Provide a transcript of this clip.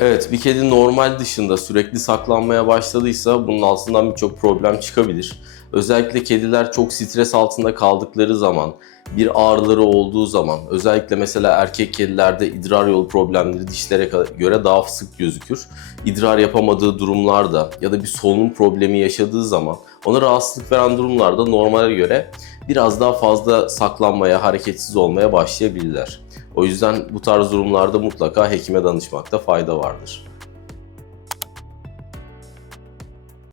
Evet, bir kedi normal dışında sürekli saklanmaya başladıysa bunun altından birçok problem çıkabilir. Özellikle kediler çok stres altında kaldıkları zaman, bir ağrıları olduğu zaman, özellikle mesela erkek kedilerde idrar yolu problemleri dişlere göre daha sık gözükür. İdrar yapamadığı durumlarda ya da bir solunum problemi yaşadığı zaman ona rahatsızlık veren durumlarda normale göre biraz daha fazla saklanmaya, hareketsiz olmaya başlayabilirler. O yüzden bu tarz durumlarda mutlaka hekime danışmakta fayda vardır.